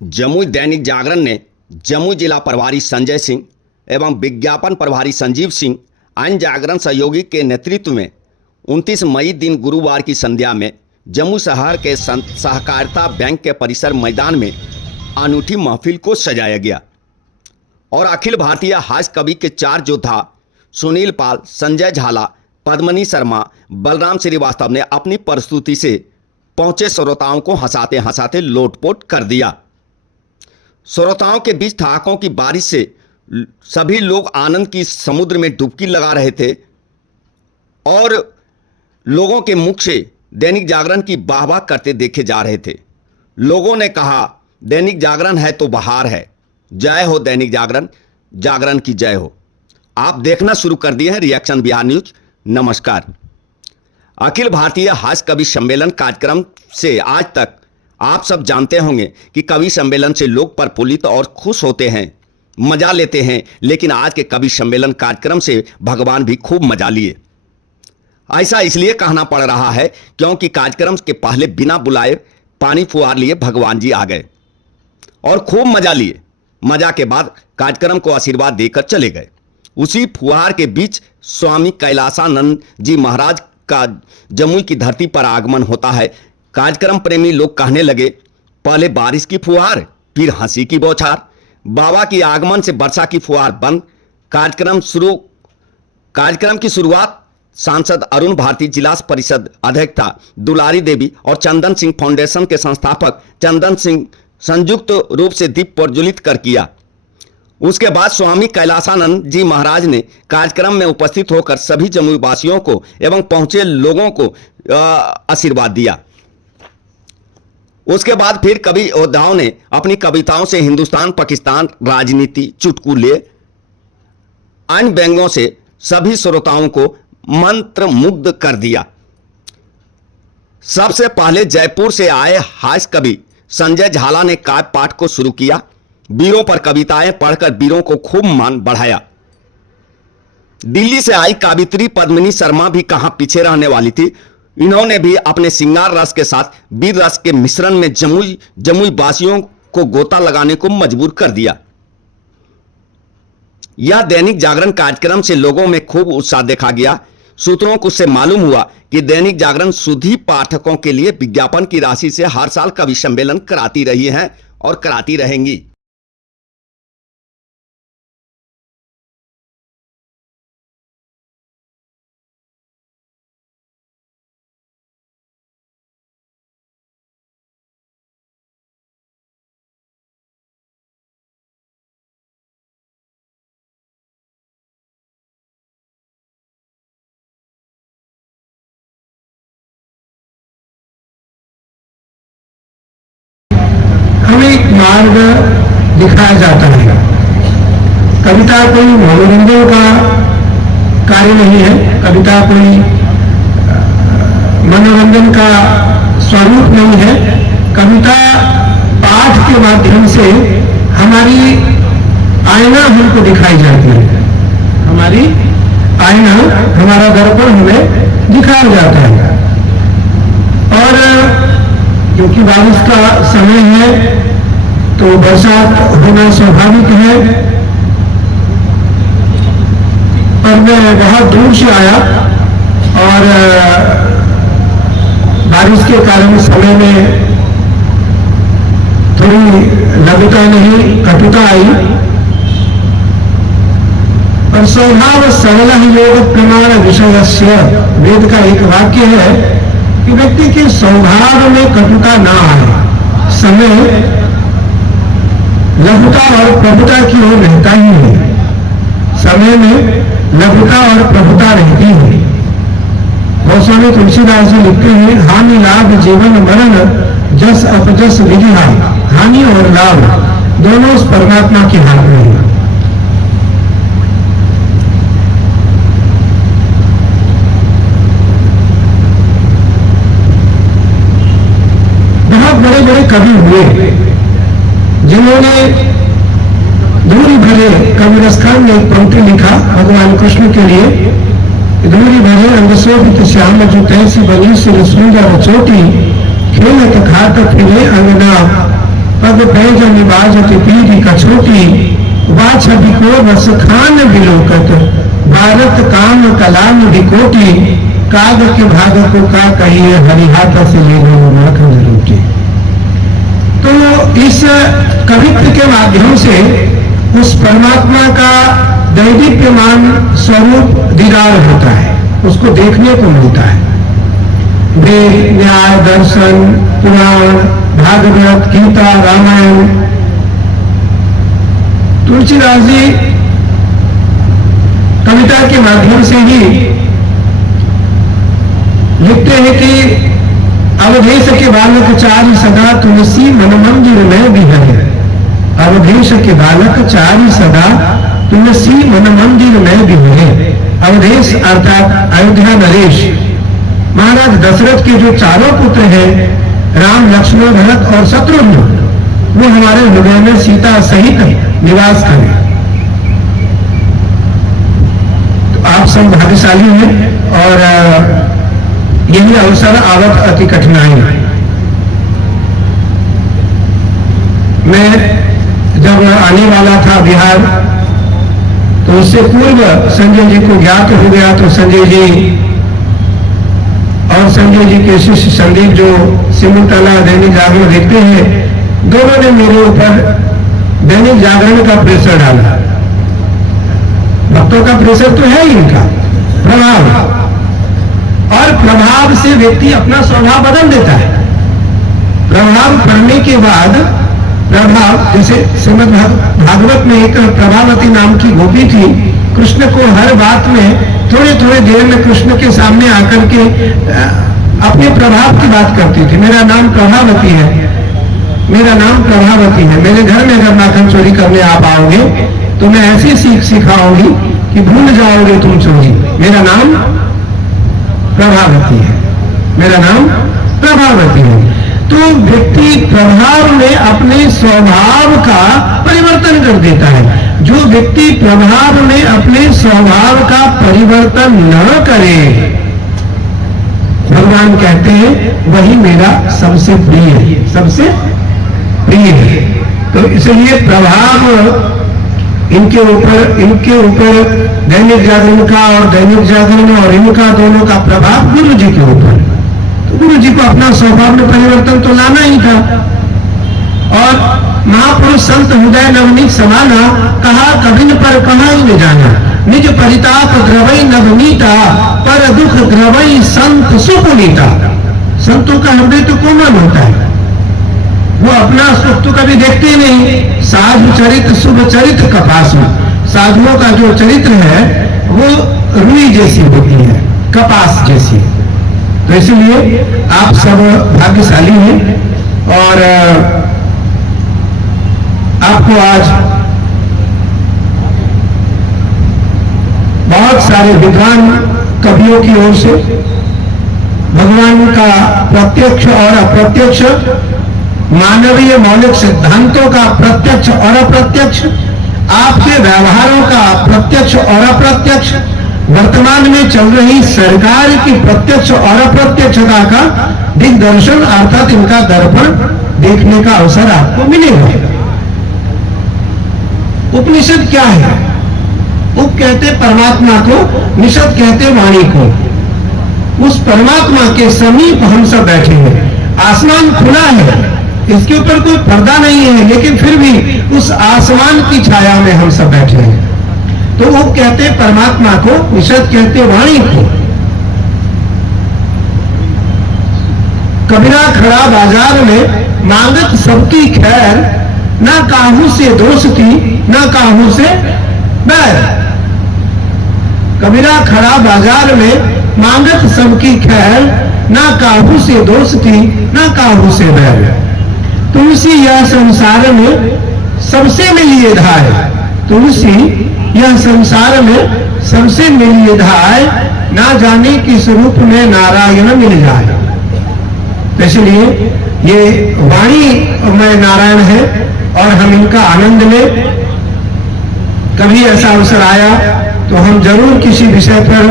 जमुई दैनिक जागरण ने जमुई जिला प्रभारी संजय सिंह एवं विज्ञापन प्रभारी संजीव सिंह अन्य जागरण सहयोगी के नेतृत्व में 29 मई दिन गुरुवार की संध्या में जमुई शहर के सहकारिता बैंक के परिसर मैदान में अनूठी महफिल को सजाया गया और अखिल भारतीय हास्य कवि के 4 योद्धा सुनील पाल, संजय झाला, पद्मनी शर्मा, बलराम श्रीवास्तव ने अपनी प्रस्तुति से पहुंचे श्रोताओं को हंसाते हंसाते लोटपोट कर दिया। श्रोताओं के बीच ठहाकों की बारिश से सभी लोग आनंद की समुद्र में डुबकी लगा रहे थे और लोगों के मुख से दैनिक जागरण की वाहवाह करते देखे जा रहे थे। लोगों ने कहा, दैनिक जागरण है तो बहार है, जय हो दैनिक जागरण, जागरण की जय हो। आप देखना शुरू कर दिए हैं रिएक्शन बिहार न्यूज। नमस्कार। अखिल भारतीय हास्य कवि सम्मेलन कार्यक्रम से आज तक आप सब जानते होंगे कि कवि सम्मेलन से लोग प्रफुल्लित और खुश होते हैं, मजा लेते हैं, लेकिन आज के कवि सम्मेलन कार्यक्रम से भगवान भी खूब मजा लिए। ऐसा इसलिए कहना पड़ रहा है क्योंकि कार्यक्रम के पहले बिना बुलाए पानी फुहार लिए भगवान जी आ गए और खूब मजा लिए। मजा के बाद कार्यक्रम को आशीर्वाद देकर चले गए। उसी फुहार के बीच स्वामी कैलासानंद जी महाराज का जमुई की धरती पर आगमन होता है। कार्यक्रम प्रेमी लोग कहने लगे, पहले बारिश की फुहार, फिर हंसी की बौछार। बाबा की आगमन से वर्षा की फुहार बंद। कार्यक्रम की शुरुआत सांसद अरुण भारती, जिला परिषद अध्यक्षा दुलारी देवी और चंदन सिंह फाउंडेशन के संस्थापक चंदन सिंह संयुक्त रूप से दीप प्रज्वलित कर किया। उसके बाद स्वामी कैलासानंद जी महाराज ने कार्यक्रम में उपस्थित होकर सभी जमुई वासियों को एवं पहुंचे लोगों को आशीर्वाद दिया। उसके बाद फिर कवि योद्धाओं ने अपनी कविताओं से हिंदुस्तान, पाकिस्तान, राजनीति, चुटकुले, अन्य व्यंग्यों से सभी श्रोताओं को मंत्र मुग्ध कर दिया। सबसे पहले जयपुर से आए हास्य कवि संजय झाला ने काव्य पाठ को शुरू किया। वीरों पर कविताएं पढ़कर वीरों को खूब मान बढ़ाया। दिल्ली से आई कवित्री पद्मनी शर्मा भी कहां पीछे रहने वाली थी। इन्होंने भी अपने श्रृंगार रस के साथ वीर रस के मिश्रण में जमुई वासियों को गोता लगाने को मजबूर कर दिया। यह दैनिक जागरण कार्यक्रम से लोगों में खूब उत्साह देखा गया। सूत्रों को से मालूम हुआ कि दैनिक जागरण सुधी पाठकों के लिए विज्ञापन की राशि से हर साल कवि सम्मेलन कराती रही है और कराती रहेंगी। हमें एक मार्ग दिखाया जाता है। कविता कोई मनोरंजन का कार्य नहीं है, कविता कोई मनोरंजन का स्वरूप नहीं है। कविता पाठ के माध्यम से हमारी आईना हमको दिखाई जाती है। हमारी आईना, हमारा दर्पण हमें दिखाया जाता है। और क्योंकि बारिश का समय है तो बरसात होना स्वाभाविक है। पर मैं बहुत दूर से आया और बारिश के कारण समय में थोड़ी लघुता नहीं, कटुता आई। और स्वभाव सरल योग प्रमाण विषयस्य, वेद का एक वाक्य है कि व्यक्ति के स्वभाव में कटुता ना आए। समय लघुता और प्रभुता की ओर रहता ही है। समय में लघुता और प्रभुता रहती है। गोस्वामी तुलसीदास जी लिखते हैं, हानि लाभ जीवन मरण जस अपजस विधिहा। हानि और लाभ दोनों उस परमात्मा के हाथ में है। बहुत बड़े बड़े कवि हुए जिन्होंने धूरी भरे, कविरसखान ने एक पंक्ति लिखा भगवान कृष्ण के लिए, धूरी भरे अंगशोभित श्याम जो तैसी बनी सिर सुंदर चोटी, खेलत घाट फिरे अंगना पग पैज निबाजत पीढ़ी कछोटी वाछ बिको रस खान बिलोकत भारत काम कलाम विकोटी काग के भाग को का कहिए हरिहाथ से ले गए माखन रोटी। तो इस कवित्व के माध्यम से उस परमात्मा का दैदीप्यमान स्वरूप दीदार होता है, उसको देखने को मिलता है। वेद, न्याय, दर्शन, पुराण, भागवत, गीता, रामायण। तुलसीदास जी कविता के माध्यम से ही लिखते हैं कि अवधेश के बालक चारि सदा तुलसी मन मंदिर में बिहरे। अवधेश के बालक चारि सदा तुलसी मन मंदिर में बिहरे। अवधेश अर्थात अयोध्या नरेश, महाराज दशरथ के जो चारों पुत्र हैं, राम, लक्ष्मण, भरत और शत्रुघ्न, वो हमारे हृदय में सीता सहित निवास करें। तो आप सब भाग्यशाली हैं और यही अवसर आवत अति कठिनाई। मैं जब आने वाला था बिहार, तो उससे पूर्व संजय जी को ज्ञात हो गया, तो संजय जी और संजय जी के शिष्य संदीप जो सिमरतला दैनिक जागरण देखते हैं, दोनों ने मेरे ऊपर दैनिक जागरण का प्रेशर डाला। भक्तों का प्रेशर तो है ही इनका प्रभाव, और प्रभाव से व्यक्ति अपना स्वभाव बदल देता है। प्रभाव पड़ने के बाद प्रभाव, जैसे श्रीमद् भागवत में एक प्रभावती नाम की गोपी थी, कृष्ण को हर बात में थोड़े थोड़े देर में कृष्ण के सामने आकर के अपने प्रभाव की बात करती थी। मेरा नाम प्रभावती है, मेरा नाम प्रभावती है, मेरे घर में अगर माखन चोरी करने आप आओगे तो मैं ऐसी सीख सिखाऊंगी कि भूल जाओगे तुम चोरी। मेरा नाम प्रभावती है, मेरा नाम प्रभावती है। तो व्यक्ति प्रभाव में अपने स्वभाव का परिवर्तन कर देता है। जो व्यक्ति प्रभाव में अपने स्वभाव का परिवर्तन न करे, भगवान कहते हैं वही मेरा सबसे प्रिय है, सबसे प्रिय है। तो इसलिए प्रभाव इनके ऊपर दैनिक जागरण का और दैनिक जागरण और इनका दोनों का प्रभाव गुरु जी के ऊपर। तो गुरु जी को अपना स्वभाव में परिवर्तन तो लाना ही था। और महापुरुष संत हृदय नवनीत समाना, कहा कबिन पर कहा ही जाना, निज परिताप द्रवई नवनीता, पर दुख द्रवई संत सुपुनीता। संतों का हृदय तो कोमल होता है, वो अपना सुख तो कभी देखते ही नहीं। साधु चरित्र शुभ चरित्र कपास में, साधुओं का जो चरित्र है वो रुई जैसी होती है, कपास जैसी। तो इसलिए आप सब भाग्यशाली हैं और आपको आज बहुत सारे विद्वान कवियों की ओर से भगवान का प्रत्यक्ष और अप्रत्यक्ष, मानवीय मौलिक सिद्धांतों का प्रत्यक्ष और अप्रत्यक्ष, आपके व्यवहारों का प्रत्यक्ष और अप्रत्यक्ष, वर्तमान में चल रही सरकार की प्रत्यक्ष और अप्रत्यक्षता का दिग्दर्शन अर्थात इनका दर्पण देखने का अवसर आपको मिलेगा। उपनिषद क्या है? उप कहते परमात्मा को, निषद कहते वाणी को। उस परमात्मा के समीप हम सब बैठे हैं। आसमान खुला है, इसके ऊपर कोई पर्दा नहीं है, लेकिन फिर भी उस आसमान की छाया में हम सब बैठे हैं। तो वो कहते परमात्मा को, निषद कहते वाणी को। कबीरा खड़ा बाजार में मांगत सबकी खैर, ना काहू से दोस्ती ना काहू से बैर। कबीरा खड़ा बाजार में मांगत सबकी खैर, ना काहू से दोस्ती ना काहू से बैर। तुलसी यह संसार में सबसे मिलिए धाय, तुलसी यह संसार में सबसे मिलिए धाय, ना जाने किस रूप में नारायण मिल जाए। इसलिए ये वाणी में नारायण है और हम इनका आनंद लें। कभी ऐसा अवसर आया तो हम जरूर किसी विषय पर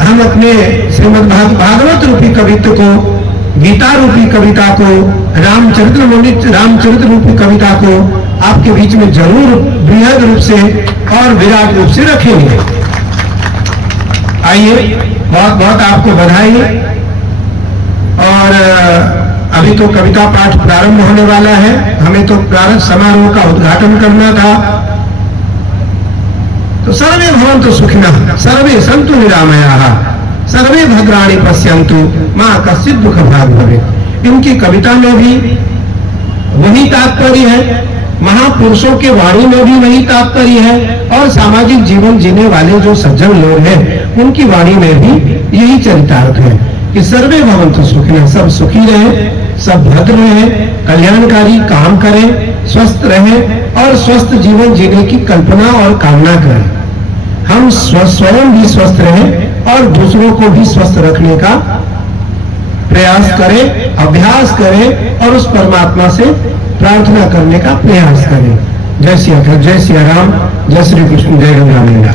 हम अपने श्रीमद् भागवत रूपी कवित्व को गीता रूपी कविता को, रामचरित रूपी कविता को आपके बीच में जरूर बृहद रूप से और विराट रूप से रखेंगे। आइए, बहुत बहुत आपको बधाई। और अभी तो कविता पाठ प्रारंभ होने वाला है, हमें तो प्रारंभ समारोह का उद्घाटन करना था। तो सर्वे भवन्तु सुखिनः, सर्वे सन्तु निरामयाः, सर्वे भद्राणि पश्यन्तु मां कश्चित् दुःख भाग् भवेत्। इनकी कविता में भी वही तात्पर्य है, महापुरुषों के वाणी में भी वही तात्पर्य है, और सामाजिक जीवन जीने वाले जो सज्जन लोग हैं उनकी वाणी में भी यही चरितार्थ है कि सर्वे भवन्तु सुखिनः, सब सुखी रहे, सब भद्र रहे, कल्याणकारी काम करें, स्वस्थ रहे और स्वस्थ जीवन जीने की कल्पना और कामना करें। हम स्वयं भी स्वस्थ रहें और दूसरों को भी स्वस्थ रखने का प्रयास करें, अभ्यास करें और उस परमात्मा से प्रार्थना करने का प्रयास करें। जय श्री राम, जय श्री कृष्ण, जय गंगा मैया।